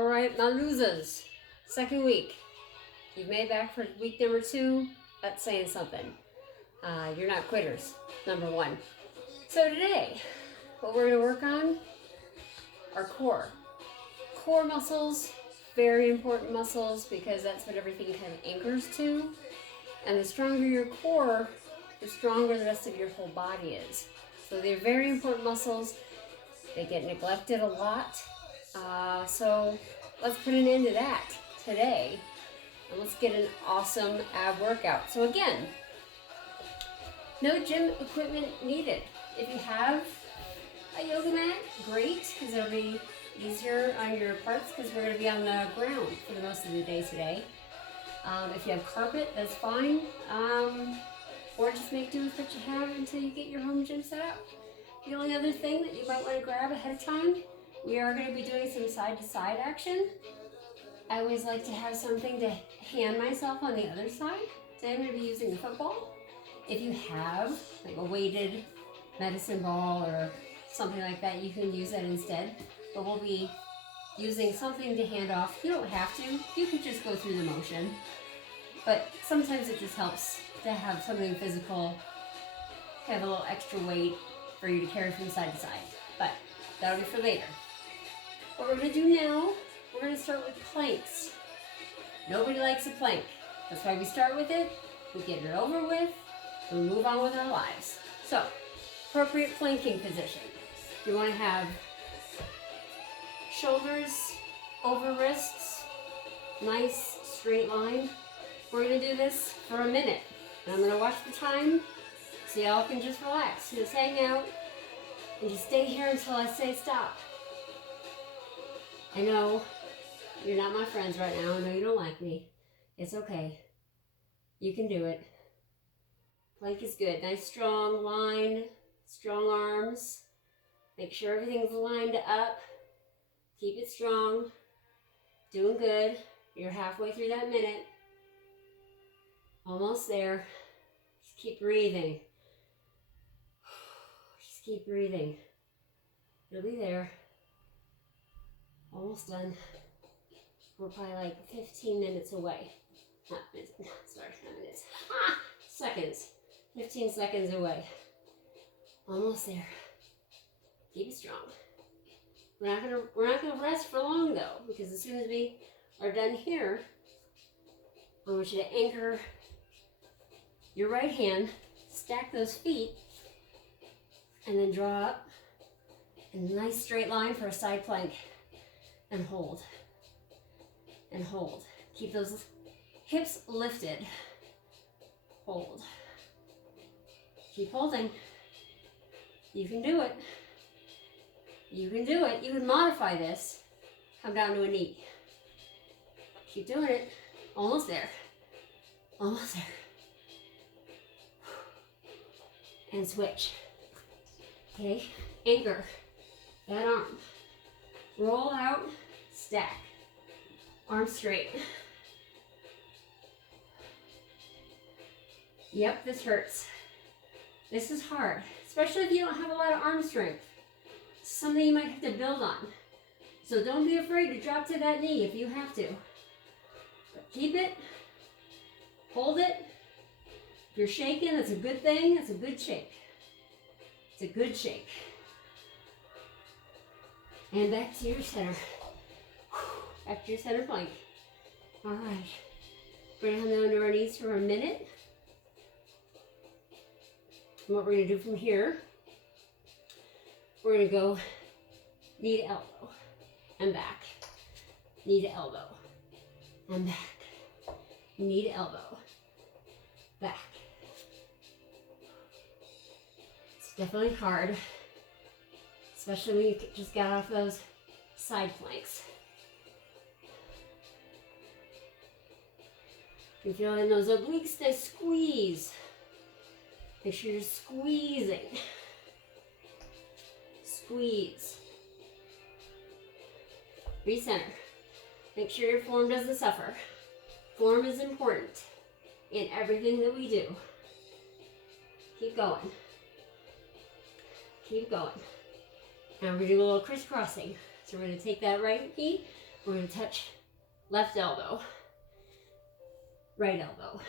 All right, my losers. Second week. You've made back for week number 2. That's saying something. You're not quitters, number 1. So today, what we're going to work on are core. Core muscles, very important muscles because that's what everything kind of anchors to. And the stronger your core, the stronger the rest of your whole body is. So they're very important muscles. They get neglected a lot. So let's put an end to that today. And let's get an awesome ab workout. So again, no gym equipment needed. If you have a yoga mat, great, because it'll be easier on your parts because we're going to be on the ground for the most of the day today. If you have carpet, that's fine. Or just make do with what you have until you get your home gym set up. The only other thing that you might want to grab ahead of time, we are going to be doing some side-to-side action. I always like to have something to hand myself on the other side. Today I'm going to be using the football. If you have like a weighted medicine ball or something like that, you can use that instead. But we'll be using something to hand off. You don't have to. You could just go through the motion. But sometimes it just helps to have something physical, have a little extra weight for you to carry from side to side. But that'll be for later. What we're going to do now, we're going to start with planks. Nobody likes a plank. That's why we start with it. We get it over with. We move on with our lives. So, appropriate planking position. You want to have shoulders over wrists, nice straight line. We're going to do this for a minute. And I'm going to watch the time so y'all can just relax. Just hang out and just stay here until I say stop. I know you're not my friends right now. I know you don't like me. It's okay. You can do it. Plank is good. Nice strong line, strong arms. Make sure everything's lined up. Keep it strong. Doing good. You're halfway through that minute. Almost there. Just keep breathing. Just keep breathing. You'll be there. Almost done. We're probably like 15 minutes away. Not minutes. Sorry, not minutes. Seconds. 15 seconds away. Almost there. Keep it strong. We're not gonna rest for long though, because as soon as we are done here, I want you to anchor your right hand, stack those feet, and then draw up a nice straight line for a side plank. And hold. And hold. Keep those hips lifted. Hold. Keep holding. You can do it. You can do it. You can modify this. Come down to a knee. Keep doing it. Almost there. Almost there. And switch. Okay. Anchor that arm. Roll out. Stack. Arms straight. Yep, this hurts. This is hard, especially if you don't have a lot of arm strength. It's something you might have to build on. So don't be afraid to drop to that knee if you have to. But keep it. Hold it. If you're shaking, that's a good thing. It's a good shake. It's a good shake. And back to your center. Back to your center plank. All right. We're going to have on our knees for a minute. And what we're going to do from here, we're going to go knee to elbow and back. Knee to elbow and back. Knee to elbow. Back. It's definitely hard, especially when you just got off those side planks. You feel in those obliques, they squeeze. Make sure you're squeezing. Squeeze. Recenter. Make sure your form doesn't suffer. Form is important in everything that we do. Keep going. Keep going. Now we're going to do a little crisscrossing. So we're going to take that right knee, We're going to touch left elbow, right elbow,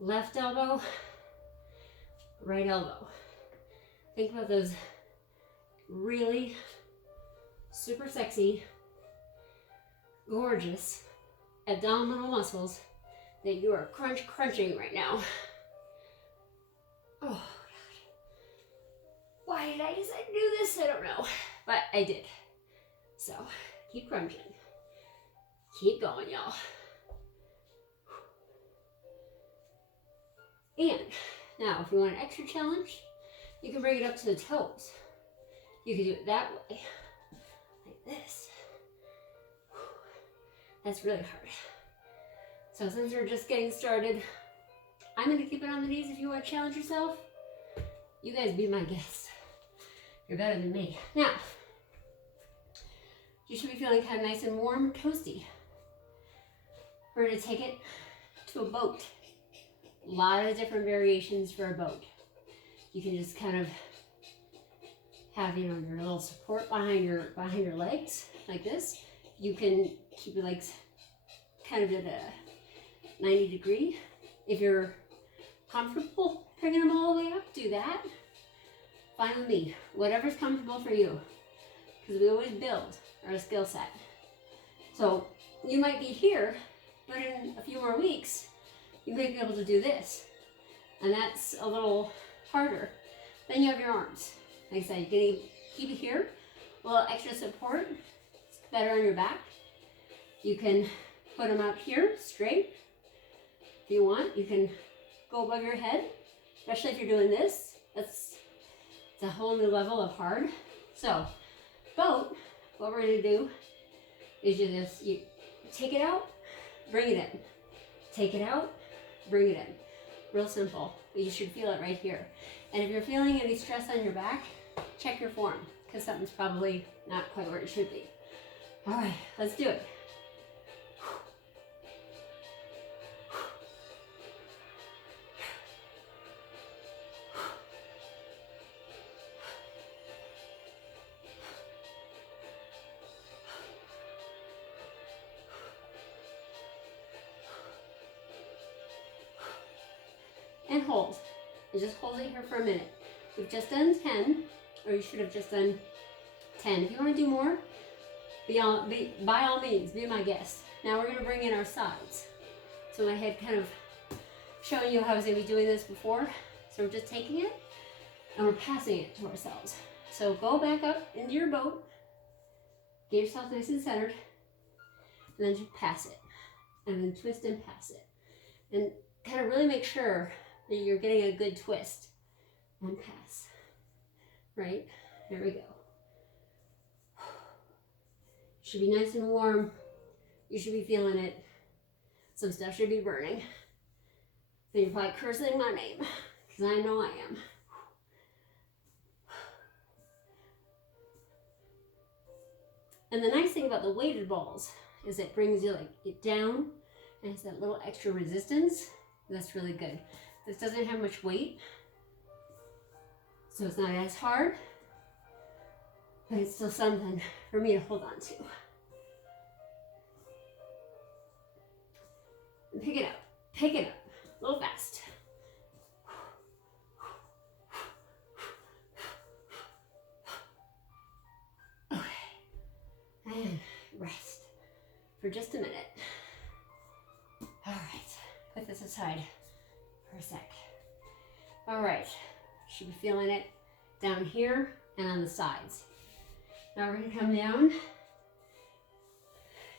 left elbow, right elbow. Think about those really super sexy, gorgeous abdominal muscles that you are crunching right now. Oh God. Why did I decide to do this? I don't know, but I did. So keep crunching. Keep going, y'all. And now if you want an extra challenge, you can bring it up to the toes. You can do it that way, like this. That's really hard. So since we're just getting started, I'm going to keep it on the knees. If you want to challenge yourself, you guys be my guests. You're better than me. Now, you should be feeling kind of nice and warm, toasty. We're going to take it to a boat. A lot of different variations for a boat. You can just kind of have, you know, your little support behind your legs like this. You can keep your legs kind of at a 90 degree. If you're comfortable bringing them all the way up, do that. Fine with me. Whatever's comfortable for you. Because we always build our skill set. So you might be here, but in a few more weeks, you may be able to do this. And that's a little harder. Then you have your arms. Like I said, you can keep it here. A little extra support. It's better on your back. You can put them out here, straight. If you want, you can go above your head. Especially if you're doing this. It's a whole new level of hard. So, boat, what we're going to do is you take it out, bring it in. Take it out, bring it in. Real simple, but you should feel it right here. And if you're feeling any stress on your back, check your form, because something's probably not quite where it should be. All right, let's do it. And hold. And just hold it here for a minute. We've just done 10, or you should have just done 10. If you want to do more, by all means, be my guest. Now we're going to bring in our sides. So I had kind of shown you how I was going to be doing this before. So we're just taking it, and we're passing it to ourselves. So go back up into your boat, get yourself nice and centered, and then just pass it. And then twist and pass it. And kind of really make sure that you're getting a good twist and pass. Right? There we go. Should be nice and warm. You should be feeling it. Some stuff should be burning. Then you're probably cursing my name, because I know I am. And the nice thing about the weighted balls is it brings you like it down, and it's that little extra resistance. That's really good. This doesn't have much weight, so it's not as hard, but it's still something for me to hold on to. And pick it up, a little fast. Okay, and rest for just a minute. All right, put this aside for a sec. All right, should be feeling it down here and on the sides. Now we're gonna come down.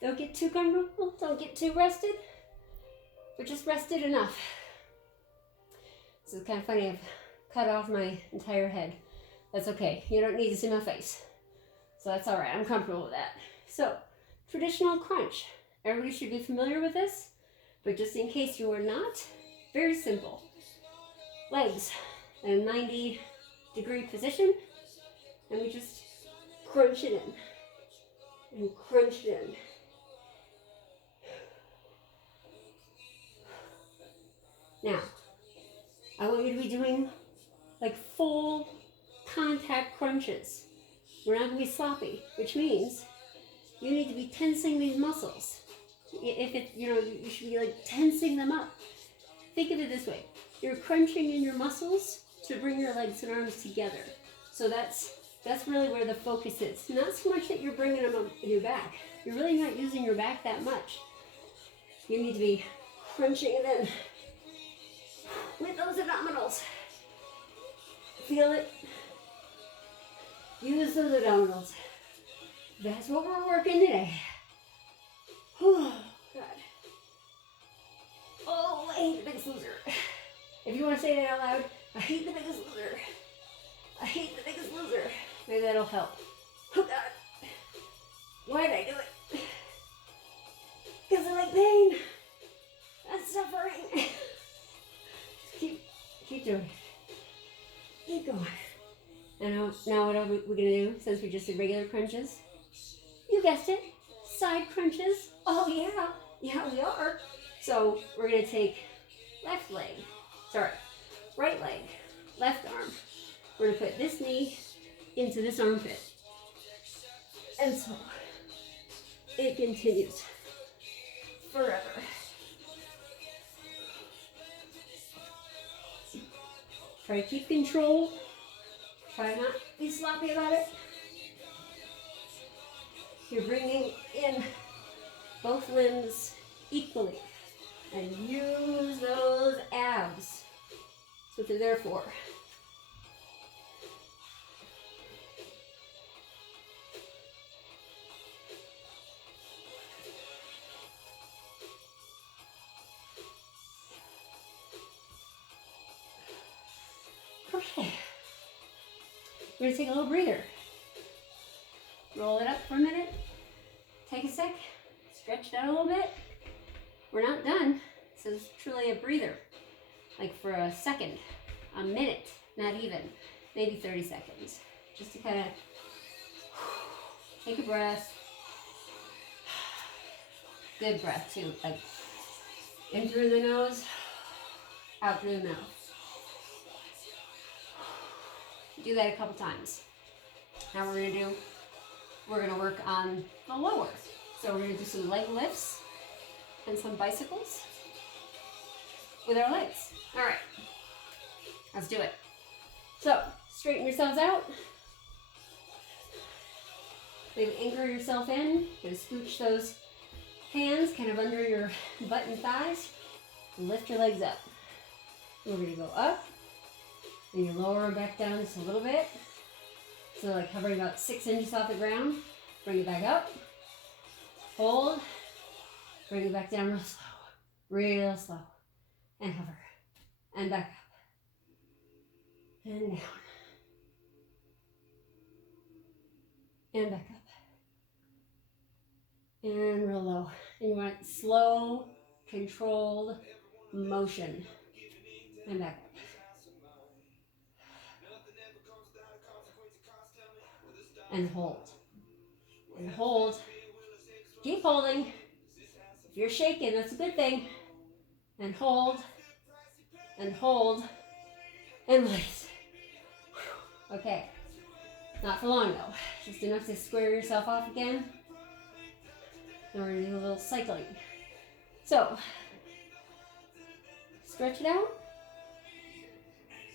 Don't get too comfortable, don't get too rested, but just rested enough. This is kind of funny, I've cut off my entire head. That's okay, you don't need to see my face. So that's all right, I'm comfortable with that. So, traditional crunch. Everybody should be familiar with this, but just in case you are not, very simple. Legs in a 90-degree position, and we just crunch it in, and crunch it in. Now, I want you to be doing like full contact crunches. We're not going to be sloppy, which means you need to be tensing these muscles. If it, you should be like tensing them up. Think of it this way. You're crunching in your muscles to bring your legs and arms together. So that's really where the focus is. Not so much that you're bringing them up in your back. You're really not using your back that much. You need to be crunching it in with those abdominals. Feel it. Use those abdominals. That's what we're working today. Oh, God. Oh, I hate the Biggest Loser. If you want to say that out loud, I hate the Biggest Loser. I hate the Biggest Loser. Maybe that'll help. Oh, God. Why did I do it? Because I like pain. I'm suffering. Keep doing it. Keep going. And now what are we going to do, since we just did regular crunches? You guessed it. Side crunches. Oh, yeah. Yeah, we are. So we're going to take right leg, left arm. We're going to put this knee into this armpit. And so it continues forever. Try to keep control. Try not to be sloppy about it. You're bringing in both limbs equally. And use those abs. That's what they're there for. Okay. We're going to take a little breather. Roll it up for a minute. Take a sec. Stretch it out a little bit. We're not done. This is truly a breather. Like for a second, a minute, not even. Maybe 30 seconds. Just to kind of take a breath. Good breath too. Like in through the nose, out through the mouth. Do that a couple times. Now we're going to work on the lower. So we're going to do some leg lifts and some bicycles with our legs. All right, let's do it. So straighten yourselves out. Maybe anchor yourself in. Gonna scooch those hands kind of under your butt and thighs. Lift your legs up. We're gonna go up. And you lower them back down just a little bit. So like hovering about 6 inches off the ground. Bring it back up. Hold. Bring it back down real slow. Real slow. And hover. And back up. And down. And back up. And real low. And you want slow, controlled motion. And back up. And hold. And hold. Keep holding. If you're shaking, that's a good thing. And hold. And hold. And release. Okay. Not for long though. Just enough to square yourself off again. And we're going to do a little cycling. So, stretch it out.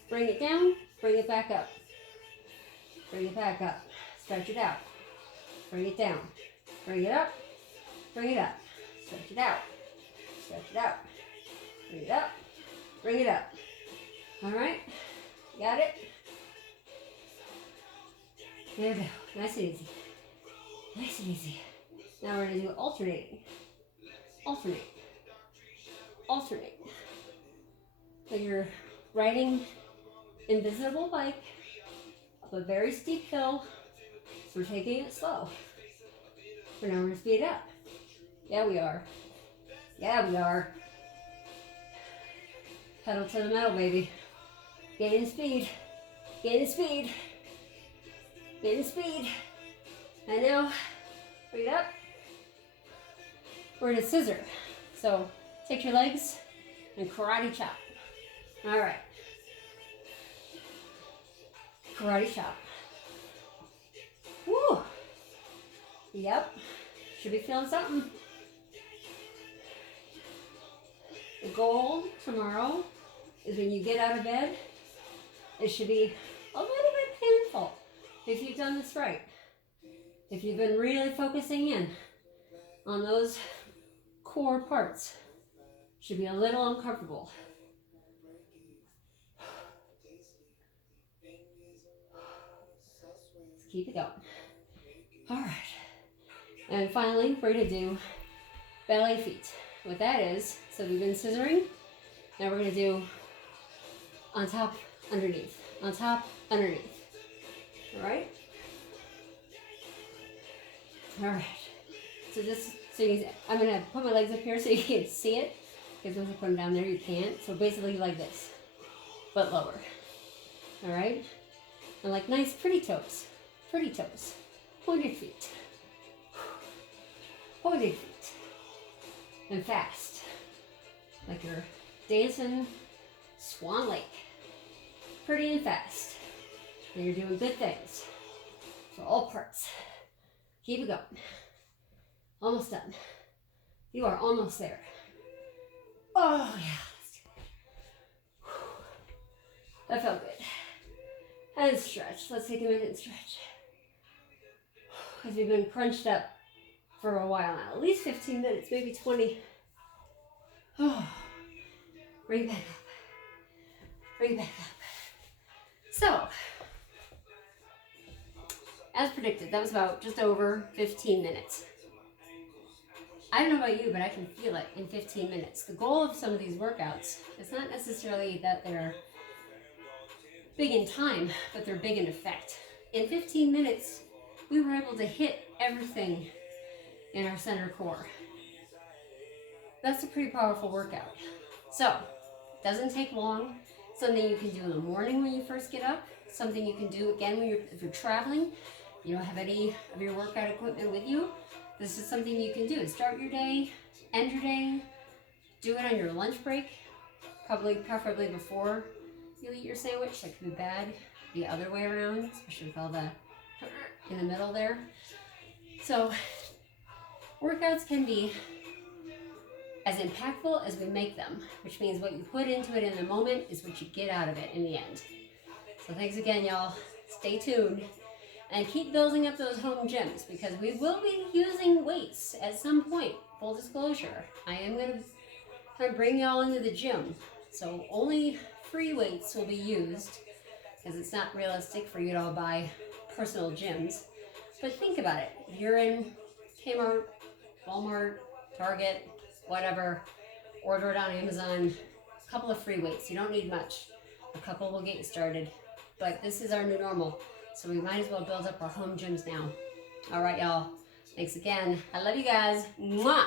Bring it down. Bring it back up. Bring it back up. Stretch it out. Bring it down. Bring it up. Bring it up. Stretch it out. Stretch it out. Bring it up. Bring it up. All right. Got it? There we go. Nice and easy. Nice and easy. Now we're going to do alternating. Alternate. Alternate. So you're riding invisible bike up a very steep hill. So we're taking it slow. We're now going to speed it up. Yeah, we are. Yeah, we are. Pedal to the metal, baby. Gaining speed. Gaining speed. Gaining speed. And now, bring it up. We're going to scissor. So take your legs and karate chop. All right. Karate chop. Woo. Yep. Should be feeling something. The goal tomorrow is when you get out of bed, it should be a little bit painful if you've done this right. If you've been really focusing in on those core parts, should be a little uncomfortable. Let's keep it going. All right. And finally, we're going to do ballet feet. What that is, so we've been scissoring. Now we're going to do on top, underneath. On top, underneath. All right? All right. So just, I'm going to put my legs up here so you can see it. Because once I put them down there, you can't. So basically like this, but lower. All right? And like nice, pretty toes. Pretty toes. Pointed feet. Pointed feet. And fast. Like you're dancing Swan Lake. Pretty and fast. And you're doing good things for all parts. Keep it going. Almost done. You are almost there. Oh, yeah. That felt good. And stretch. Let's take a minute and stretch. Because we've been crunched up for a while now. At least 15 minutes, maybe 20. Oh. Bring it back up. Bring it back up. So, as predicted, that was about just over 15 minutes. I don't know about you, but I can feel it in 15 minutes. The goal of some of these workouts is not necessarily that they're big in time, but they're big in effect. In 15 minutes, we were able to hit everything in our center core. That's a pretty powerful workout. So, it doesn't take long. Something you can do in the morning when you first get up. Something you can do again if you're traveling. You don't have any of your workout equipment with you. This is something you can do. Start your day, end your day, do it on your lunch break, preferably before you eat your sandwich. That could be bad the other way around, especially with all the in the middle there. So workouts can be as impactful as we make them, which means what you put into it in the moment is what you get out of it in the end. So thanks again, y'all. Stay tuned. And keep building up those home gyms because we will be using weights at some point. Full disclosure, I am going to bring y'all into the gym. So only free weights will be used because it's not realistic for you to all buy personal gyms. But think about it. If you're in Kmart, Walmart, Target, whatever, order it on Amazon. A couple of free weights. You don't need much. A couple will get you started. But this is our new normal. So we might as well build up our home gyms now. All right, y'all. Thanks again. I love you guys. Mwah!